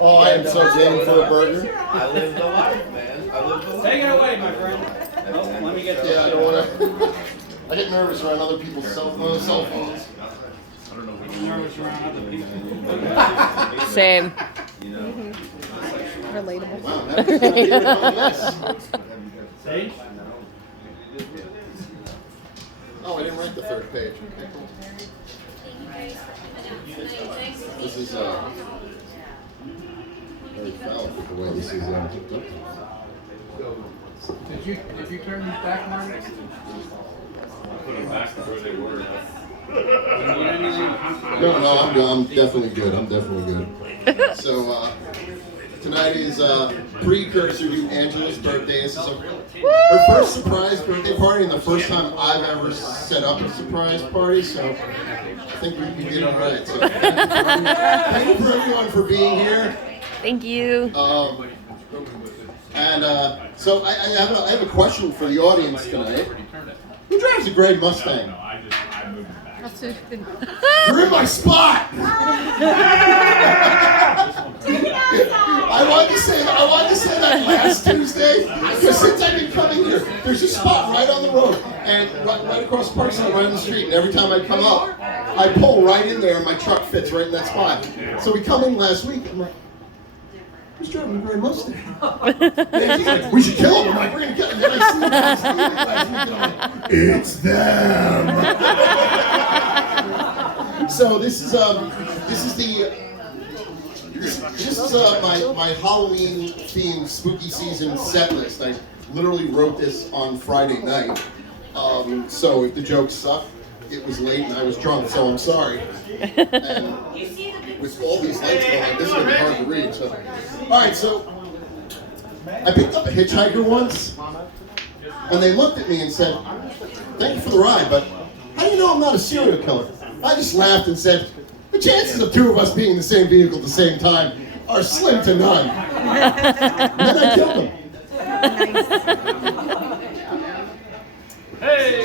Oh, I am so game for a burger. I live the life, man. I live the life. Take it away, my friend. Oh, let me get Yeah, I don't want to. I get nervous around other people's cell phones. nervous around other people. Same. Relatable. Wow, that's gonna be a yes. See? Oh, I didn't write the third page. Okay, cool. This is very foul the way this is hooked up. Did you turn these back, Mark? Put them back where they were. No, I'm definitely good. I'm definitely good. So tonight is precursor to Angela's birthday. This is her first surprise birthday party and the first time I've ever set up a surprise party. So I think we did all right. So thank you for everyone for being here. Thank you. So I have a question for the audience tonight. Who drives a gray Mustang? I moved it back. You're in my spot. I wanted to say that last Tuesday because since I've been coming here, there's a spot right on the road and right across the parking lot, right on the street. And every time I come up, I pull right in there and my truck fits right in that spot. So we come in last week. I'm like, who's driving a gray Mustang? And he's like, we should kill him. I'm like, we're gonna kill him. And then I see him. It's them. So this is my Halloween themed spooky season set list. I literally wrote this on Friday night. So if the jokes suck, it was late and I was drunk, so I'm sorry. And with all these lights going on, this is gonna be hard to read. So, all right, so I picked up a hitchhiker once, and they looked at me and said, "Thank you for the ride, but how do you know I'm not a serial killer?" I just laughed and said, "The chances of two of us being in the same vehicle at the same time are slim to none." And then I killed him. Hey!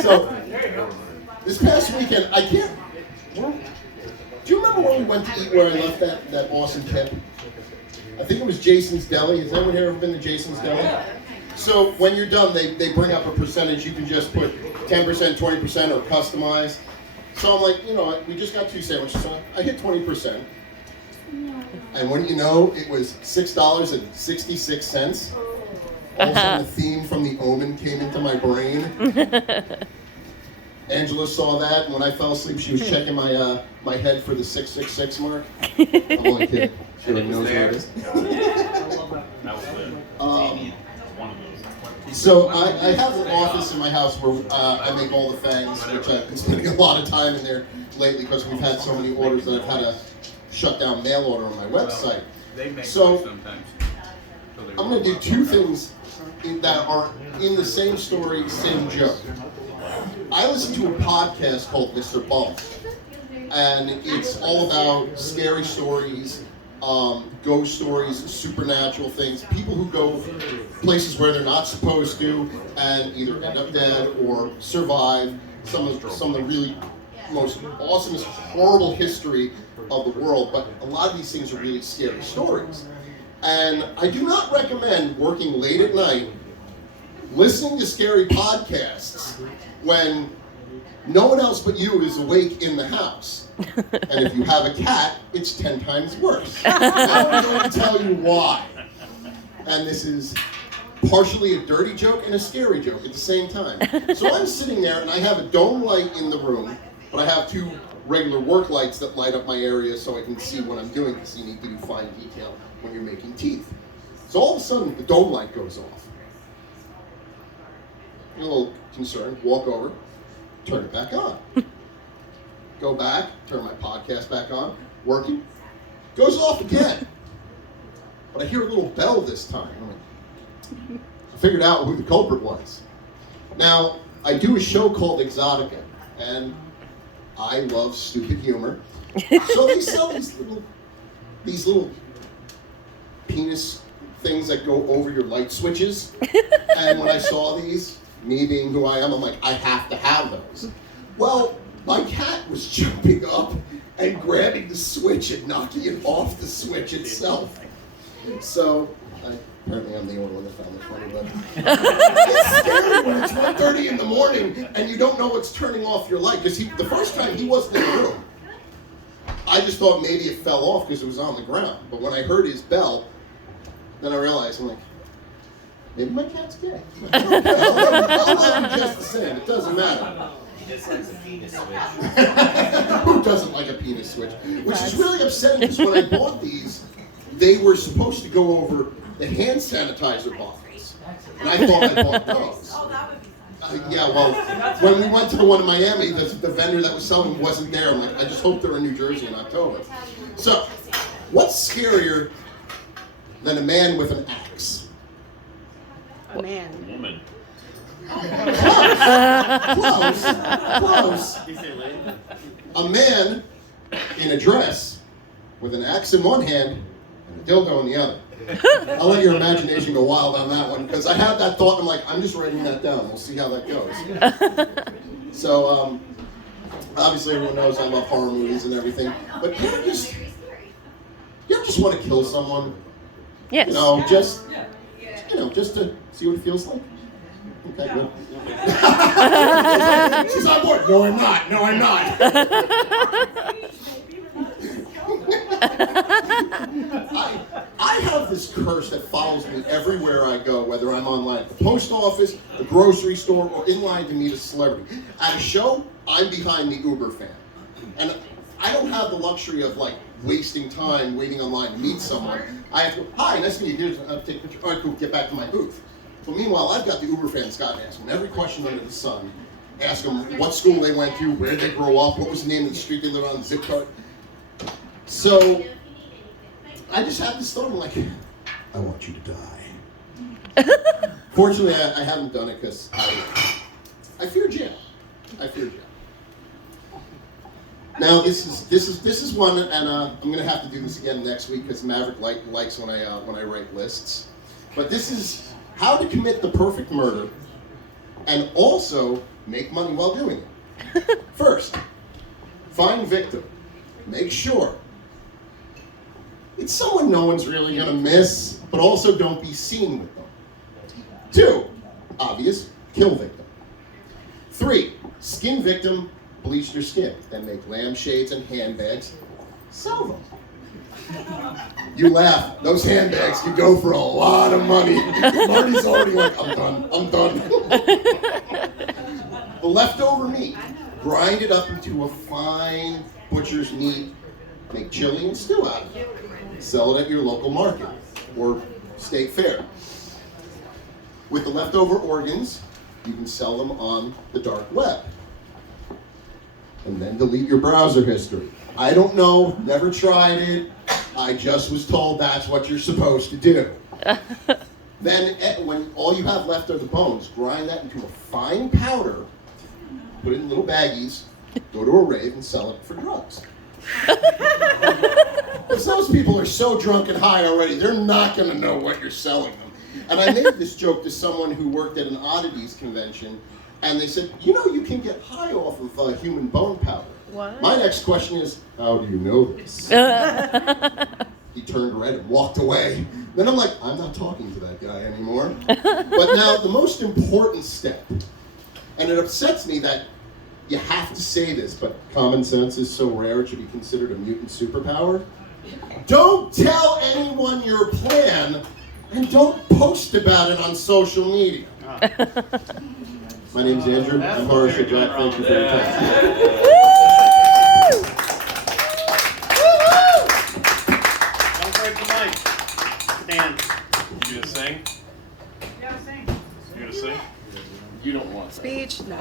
So, this past weekend, I can't. Do you remember when we went to eat where I left that awesome tip? I think it was Jason's Deli. Has anyone here ever been to Jason's Deli? So when you're done, they bring up a percentage. You can just put 10%, 20%, or customize. So I'm like, you know what? We just got 2 sandwiches, so I hit 20%. And wouldn't you know, it was $6.66. All of a sudden, the theme from The Omen came into my brain. Angela saw that, and when I fell asleep, she was checking my head for the 666 mark. I'm only kidding. She already knows where it is. So I have an office in my house where I make all the fangs, which I've been spending a lot of time in there lately because we've had so many orders that I've had to shut down mail order on my website. So I'm going to do two things that are in the same story, same joke. I listen to a podcast called Mr. Bump, and it's all about scary stories, ghost stories, supernatural things, people who go places where they're not supposed to and either end up dead or survive some of the really most awesomest, horrible history of the world. But a lot of these things are really scary stories. And I do not recommend working late at night listening to scary podcasts when no one else but you is awake in the house. And if you have a cat, it's 10 times worse. I'm going to tell you why. And this is partially a dirty joke and a scary joke at the same time. So I'm sitting there and I have a dome light in the room, but I have 2 regular work lights that light up my area so I can see what I'm doing, because you need to do fine detail when you're making teeth. So all of a sudden, the dome light goes off. I'm a little concerned, walk over, turn it back on. Go back, turn my podcast back on, working, goes off again. But I hear a little bell this time. I figured out who the culprit was. Now, I do a show called Exotica, and I love stupid humor. So they sell these little penis things that go over your light switches. And when I saw these, me being who I am, I'm like, I have to have those. Well, My cat was jumping up and grabbing the switch and knocking it off the switch itself. So, apparently I'm the only one that found it funny, but it's scary when it's 1:30 in the morning and you don't know what's turning off your light. Because the first time he wasn't in the room, I just thought maybe it fell off because it was on the ground. But when I heard his bell, then I realized, I'm like, maybe my cat's gay. I'll love him just the same. It doesn't matter. He just likes a penis switch. Who doesn't like a penis switch? Which is really upsetting because when I bought these, they were supposed to go over the hand sanitizer bottles. And I thought I bought those. Oh, that would be fun. Yeah, well, when we went to the one in Miami, the vendor that was selling wasn't there. I'm like, I just hope they're in New Jersey in October. So, what's scarier than a man with an axe? A man. Woman. Close. Close. A man in a dress with an axe in one hand and a dildo in the other. I'll let your imagination go wild on that one because I had that thought and I'm like, I'm just writing that down. We'll see how that goes. So, obviously everyone knows I love horror movies and everything, but you ever just want to kill someone? Yes. Just to see what it feels like. Okay, good. She's on board. No, I'm not. No, I'm not. I have this curse that follows me everywhere I go, whether I'm online at the post office, the grocery store, or in line to meet a celebrity. At a show, I'm behind the Uber fan. And I don't have the luxury of wasting time waiting online to meet someone. I have to go, hi, nice to meet you. I'll take a picture. All right, cool, get back to my booth. But meanwhile, I've got the Uber fans got to ask them every question under the sun. Ask them what school they went to, where they grew up, what was the name of the street they lived on, the zip code. So, I just have this thought, I'm like, I want you to die. Fortunately, I haven't done it because I fear jail. I fear jail. Now this is one, and I'm gonna have to do this again next week because Mavric likes when I write lists. But this is how to commit the perfect murder and also make money while doing it. First, find victim. Make sure it's someone no one's really gonna miss, but also don't be seen with them. 2, obvious, kill victim. 3, skin victim, bleach your skin, then make lampshades and handbags, sell them. You laugh, those handbags could go for a lot of money. Marty's already like, I'm done. The leftover meat, grind it up into a fine butcher's meat, make chili and stew out of it. Sell it at your local market or state fair. With the leftover organs, you can sell them on the dark web. And then delete your browser history. I don't know, never tried it. I just was told that's what you're supposed to do. Then when all you have left are the bones, grind that into a fine powder, put it in little baggies, go to a rave and sell it for drugs. Because those people are so drunk and high already, they're not going to know what you're selling them. And I made this joke to someone who worked at an oddities convention, and they said, you can get high off of human bone powder. What? My next question is, how do you know this? He turned red and walked away. Then I'm like, I'm not talking to that guy anymore. But now the most important step, and it upsets me that you have to say this, but common sense is so rare it should be considered a mutant superpower. Don't tell anyone your plan, and don't post about it on social media. My name's Andrew. I'm Horace Jack. Thank you for your time. Don't break the mic. Stand. You gonna sing? Yeah, sing. You gonna sing? You don't want Speech. No.